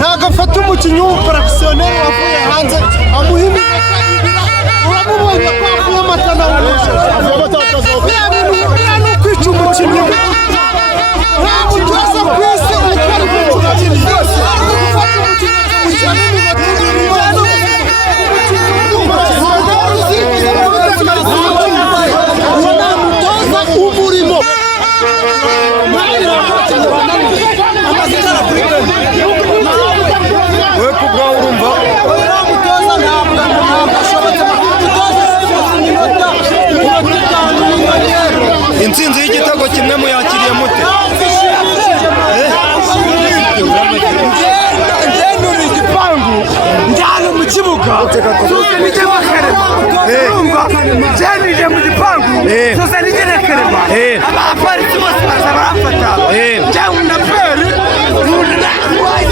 Nagafata umukinnyi w'umuprofessionnel wavuye hanze amuhimba uramubonye ko avuye amatana no kwica umukinnyi nta mutoza ku isi ukora umukinnyi byose gufata umukinnyi akamushyira umurimo we kubwa urumva mutoza ntabwo ashobotse intsinzi y'igitego kimwe muyakiriye mute ngenura igipangu njyana mu kibuga nijye bakarema njenije mu gipangu tuze nijye rekerema abapolisi bose baza barafata njyewe na peri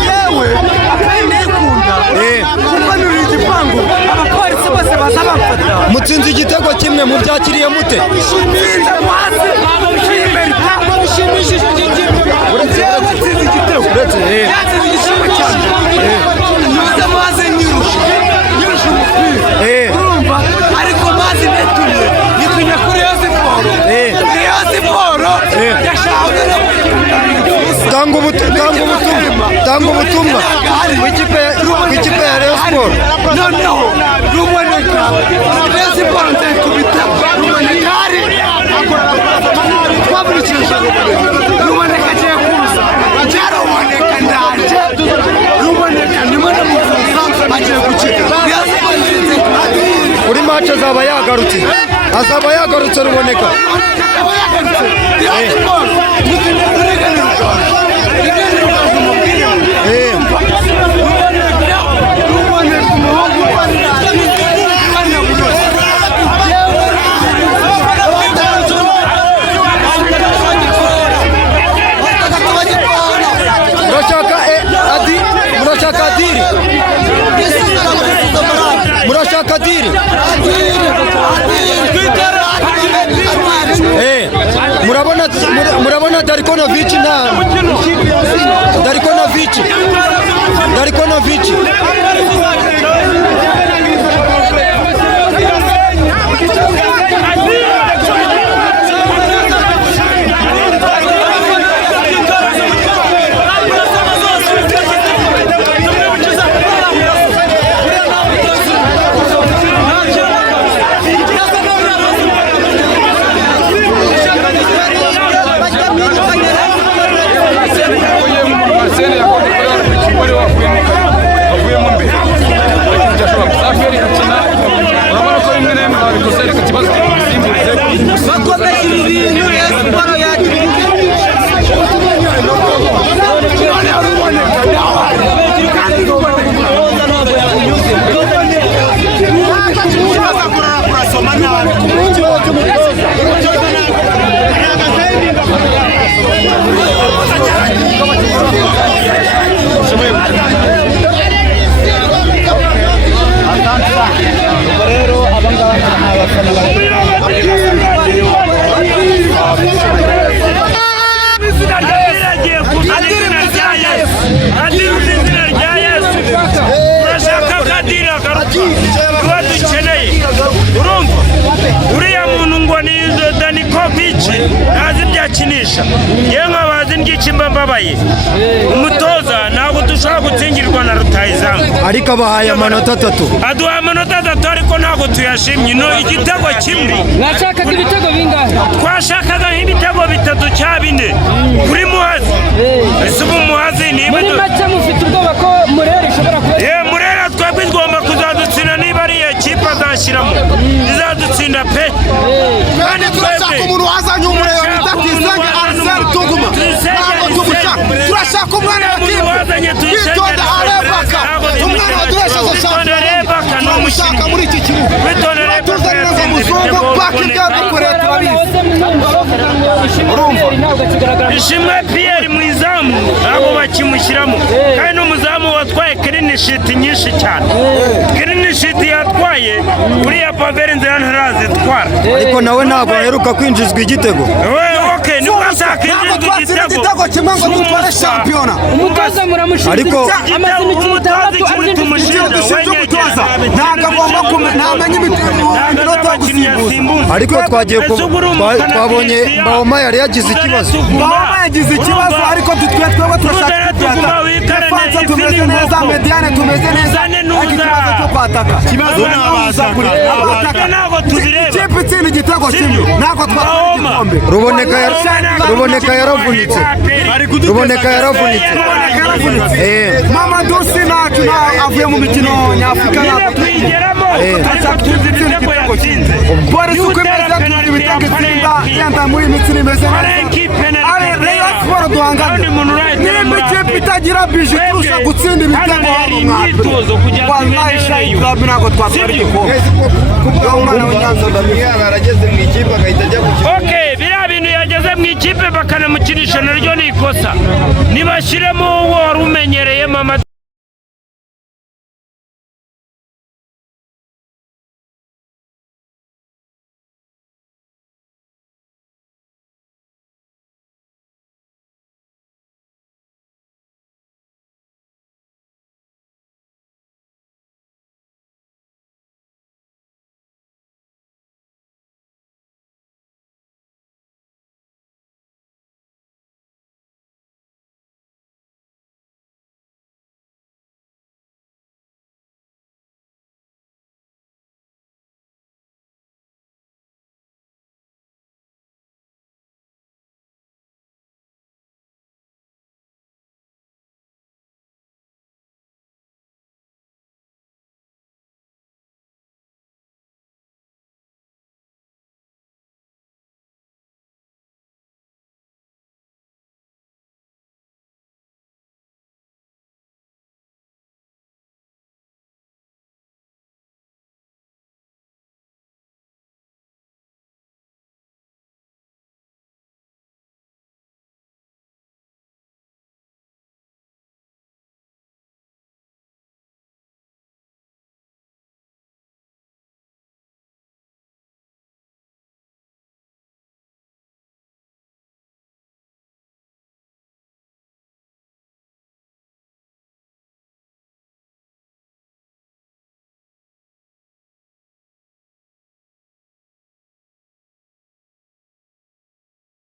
yewe apende ikunda kumanura igipangu abapolisi bose baza bamfata mutsinze igitego kimwe mubyakiriye mute nzinze hasi bishimishije uretse igitego yatsinze igitego cyane maze maze nyirusha umupira urumva ariko maze netuye nitumye kuri yo siporo tanga ubutumwa w'ikipe ya Rayon Sports noneho ruboneka Rayon Sports nzayikubita ruboneka hari twaburikije ruboneka agiye kuza byaruboneka ndaje ruboneka ndimo ndamuvuza agiye gukina kuri match azaba yagarutse ruboneka murashaka diri murabona Darikonovic uriya muntu ngo ni Danikovic ntazi byakinisha yewe nkabazi n'igikimba mbabaye umutoza ntabwo dushobora gutsingirwa na rutahizamu ariko abahaye amanota 3 aduha amanota 3 ariko ntabwo tuyashimye no igitego kimwe mwashakaga ibitego bingahe twashakaga nk'ibitego 3 cya 4 kuri Muhazi ese ubu Muhazi ni muri make mufite ubwoba ko Murera ishobora Murera twebwe igomba kuzadutsinda niba ari ikipe azashyiramo izadutsinda pe kandi turashaka umuntu wazanye umurero bidatizenge Arsene Tuguma ntabwo tumushaka turashaka umwana witonda arebaka umwana waduhesheje shampiyona turamushaka muri iki kibuga tuzanira ngo muzungu paka ibyo dukoreye turabizi Ishimwe Pierre mu izamu abo bakimushyiramo kandi n'umuzamu watwaye clean sheet nyinshi cyane. Clean sheet yatwaye uriya Paveri nzira ntarazitwara, ariko nawe ntabwo aheruka kwinjizwa igitego. Okay, ni mwasaka igitego kimwe ngo dutware shampiyona. Umutoza muramushimira Ariko amaze imikino 6 umutoza ntabwo agomba ntamenya iminota yo gusimbuza. ariko twabonye Mbawoma yari yagize ikibazo. Mbawoma yagize ikibazo ariko twebwe turashaka kwataka. Defanse tumeze neza, mediane tumeze neza, ariko ikibazo cyo kwataka. Ikibazo n'abasaka ntabwo tubireba. Ikipe itsinda igitego kimwe ntabwo twatwara igikombe. Ruboneka yaravunitse. Mama Dusi nacu avuye mu mikino nyafurika Boris uko imeze turi ibitego itsinda yenda muri imikino imeze neza. Rayon Sport duhanganye nimba ikipe itagira bije turusha gutsinda ibitego hano mwaka. Wallahi Shayi Club ntabwo twatwara igikombe. Arageze mu ikipe agahita ajya gukina. Okay, biriya bintu yageze mu ikipe bakanamukinisha naryo ni ikosa. Nibashyiremo uwo wari umenyereye Mama